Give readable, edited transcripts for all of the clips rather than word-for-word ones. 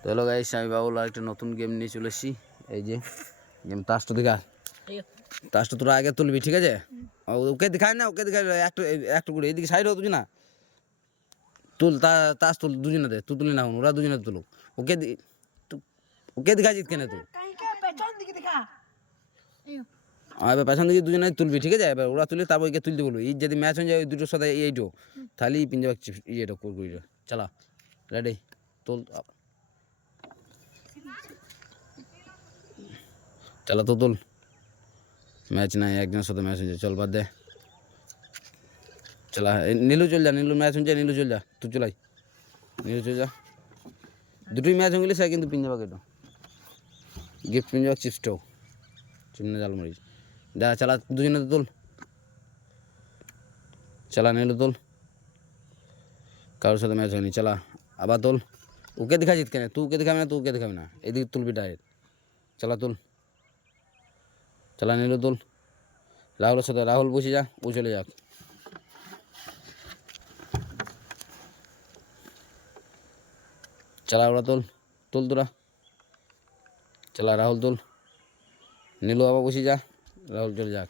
তো hello guys, আমি বাবুল আর একটা নতুন গেম নিয়ে চলে এসেছি। এই যে গেম তাসটা দেখা, তাসটা তোরা আগে তুলবি, ঠিক আছে? ওকে দেখায় না, ওকে দেখায় একটু একটু করে এদিকে সাইড হতো না, তুল তাস তুল দুজনে দে, তুই তুলি না, ওরা দুজনে তুলুক। ওকে ওকে দেখা জিত কেন তুই? এবার পেছন দিকে দুজনে তুলবি, ঠিক আছে? এবার ওরা তুলে তারপর ওকে তুলতে বলবো। এই যদি ম্যাচ হয়ে যায় ওই দুটোর সাথে এইটো, তাহলে পিঞ্জাব ইয়েটা করবি। চালা রেডি, তুল। চালা তো তুল, ম্যাচ নাই, একজনের সাথে ম্যাচ হয়েছে, চল বাদ দে। চলা নীলু চল যা, নীলু ম্যাচ হচ্ছে, নীলু চল যা, তুই চলাই, নীলু চল যা। দুটোই ম্যাচ হয়ে গেলে সে কিন্তু পিঞ্জাবা কেটো গিফট, পিঞ্জাবা চিপসটাও চিমনে জাল মরিচ দেখা। চালা দুজনে তো তুল, চালা নীলু তুল, কারোর সাথে ম্যাচ হয়নি। চালা আবার তুল, ওকে দেখা জিত কেন তুই? ওকে দেখাবি না, তুই ওকে দেখাবি না, এদিকে তুলবি ডাইরেক্ট। চালা তুল, চালা নীলু তুল, রাহুলের সাথে, রাহুল বসে যা, ও চলে যাক। চালা ওরা তুল, তুল তোরা, চালা রাহুল তুল, নীলু আবার বসে যা, রাহুল চলে যাক।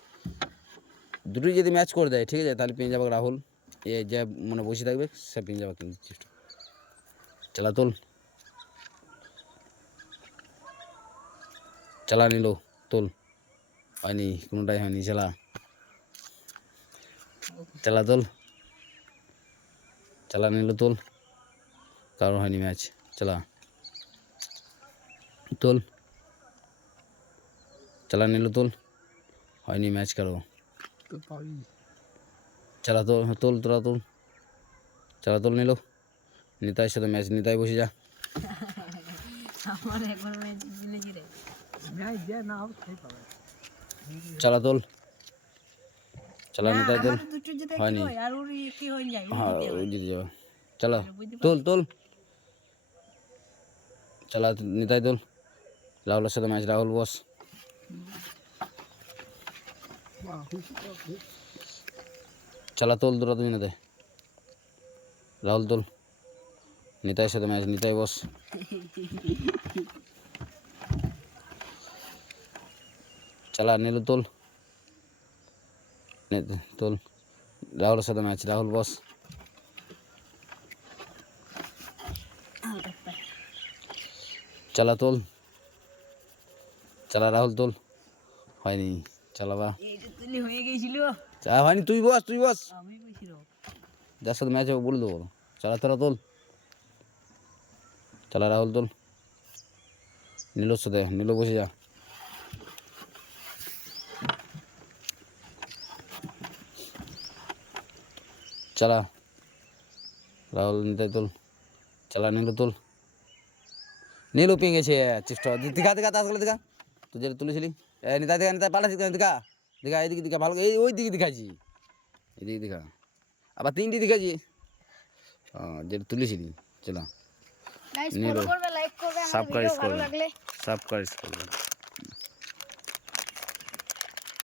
দুটোই যদি ম্যাচ করে দেয়, ঠিক আছে, তাহলে পেয়ে যাবে রাহুল। এ যে মানে বসে থাকবে সে পেয়ে যাবে কিন্তু চিপসটা। চালা তুল, চালা নীলু তুল, হয়নি, কোনোটাই হয়নি। চালা, চালা তুল, চালা নীলু তুল, কারোর হয়নি ম্যাচ। চালা তুল, চালা নীলু তুল, হয়নি ম্যাচ কারো। চালা তুল, তুল তোরা তুল, চালা তুল নীলু, নিতাইয়ের সাথে ম্যাচ, নিতাই বসে যা। চালা তুল, চালা নিতাই তুল, হয়নি, হ্যাঁ ওই জিতে যাবে। চালা তুল তুল, চালা নিতাই তুল, রাহুলের সাথে ম্যাচ, রাহুল বস। চালা তুল তোরা তুমি না দে, রাহুল তুল, নিতাইয়ের সাথে ম্যাচ, নিতাই বস। চালা নীলু তুল, তুল, রাহুলের সাথে ম্যাচ, রাহুল বস। চালা তুল, চালা রাহুল তুল, হয়নি। চালাবা হয়নি, তুই বস, তুই বস, যার সাথে ম্যাচ হবে বলে দেবো। চালা তোরা তুল, চালা রাহুল তুল, নীলুর সাথে, নীলু বসে যা। চালা রাহুল নিতাই তুল, চালা নীলু তুল, নীলু পেয়ে গেছে চিপসটা। দেখা দেখা তাস দেখা, তুই যেটা তুলেছিলি। নিতাই দেখা, নিতাই পাল্টা দেখা, দেখা দেখা, এইদিকে দেখা ভালো, এই ওই দিকে দেখাচ্ছি, এদিকে দেখা, আবার তিনটি দেখাচ্ছি। যেটা তুলেছিলি। চলা নীলু সাবস্ক্রাইব করবে, সাবস্ক্রাইব করবে।